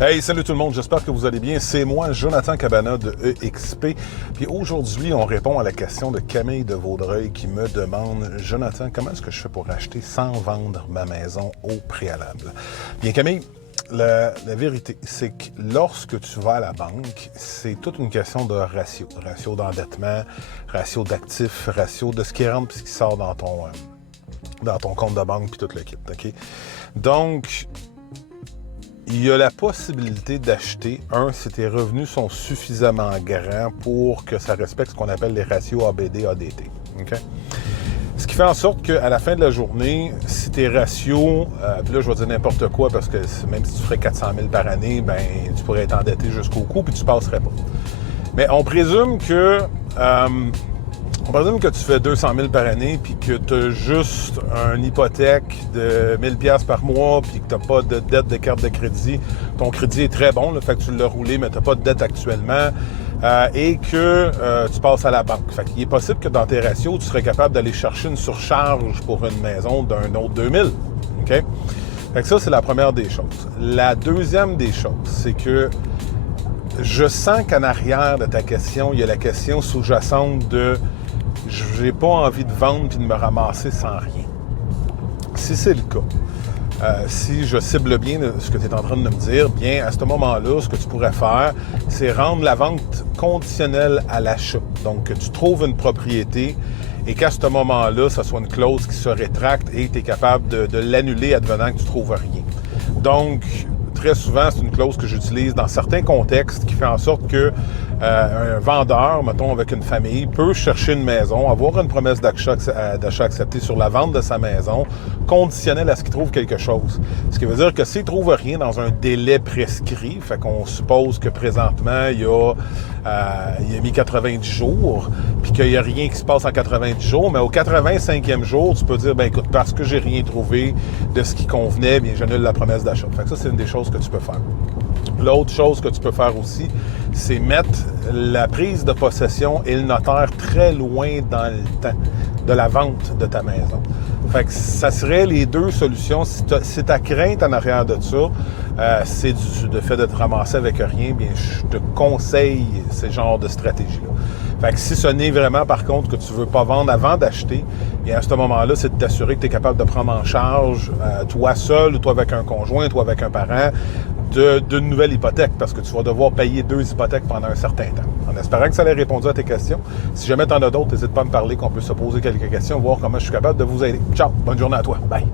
Hey, salut tout le monde, j'espère que vous allez bien. C'est moi, Jonathan Cabana de EXP. Puis aujourd'hui, on répond à la question de Camille de Vaudreuil qui me demande « Jonathan, comment est-ce que je fais pour acheter sans vendre ma maison au préalable? » Bien Camille, la vérité, c'est que lorsque tu vas à la banque, c'est toute une question de ratio. Ratio d'endettement, ratio d'actifs, ratio de ce qui rentre et ce qui sort dans ton compte de banque puis tout le kit, OK? Donc, il y a la possibilité d'acheter, si tes revenus sont suffisamment grands pour que ça respecte ce qu'on appelle les ratios ABD-ADT. Okay? Ce qui fait en sorte qu'à la fin de la journée, si tes ratios, puis là je vais dire n'importe quoi parce que même si tu ferais 400 000 par année, ben tu pourrais être endetté jusqu'au cou puis tu passerais pas. Mais on présume que tu fais 200 000 par année puis que tu as juste une hypothèque de 1 000 $ par mois puis que tu n'as pas de dette de carte de crédit. Ton crédit est très bon, le fait que tu l'as roulé, mais tu n'as pas de dette actuellement et que tu passes à la banque. Fait qu'il est possible que dans tes ratios, tu serais capable d'aller chercher une surcharge pour une maison d'un autre 2000. OK? Fait que ça, c'est la première des choses. La deuxième des choses, c'est que je sens qu'en arrière de ta question, il y a la question sous-jacente de j'ai pas envie de vendre puis de me ramasser sans rien. Si c'est le cas, si je cible bien ce que tu es en train de me dire, bien, à ce moment-là, ce que tu pourrais faire, c'est rendre la vente conditionnelle à l'achat. Donc, que tu trouves une propriété et qu'à ce moment-là, ça soit une clause qui se rétracte et tu es capable de l'annuler advenant que tu ne trouves rien. Donc, très souvent, c'est une clause que j'utilise dans certains contextes qui fait en sorte que un vendeur, mettons avec une famille, peut chercher une maison, avoir une promesse d'achat acceptée sur la vente de sa maison, conditionnelle à ce qu'il trouve quelque chose. Ce qui veut dire que s'il ne trouve rien dans un délai prescrit, fait qu'on suppose que présentement, il a mis 90 jours, puis qu'il n'y a rien qui se passe en 90 jours, mais au 85e jour, tu peux dire, ben écoute, parce que j'ai rien trouvé de ce qui convenait, bien j'annule la promesse d'achat. Fait que ça, c'est une des choses que tu peux faire. L'autre chose que tu peux faire aussi, c'est mettre la prise de possession et le notaire très loin dans le temps de la vente de ta maison. Fait que ça serait les deux solutions. Si ta crainte en arrière de ça, c'est le fait de te ramasser avec rien, bien je te conseille ce genre de stratégie-là. Fait que si ce n'est vraiment, par contre, que tu ne veux pas vendre avant d'acheter, bien à ce moment-là, c'est de t'assurer que tu es capable de prendre en charge, toi seul, ou toi avec un conjoint, toi avec un parent, d'une nouvelle hypothèque, parce que tu vas devoir payer 2 hypothèques pendant un certain temps. En espérant que ça ait répondu à tes questions. Si jamais tu en as d'autres, n'hésite pas à me parler, qu'on peut se poser quelques questions, voir comment je suis capable de vous aider. Ciao, bonne journée à toi. Bye.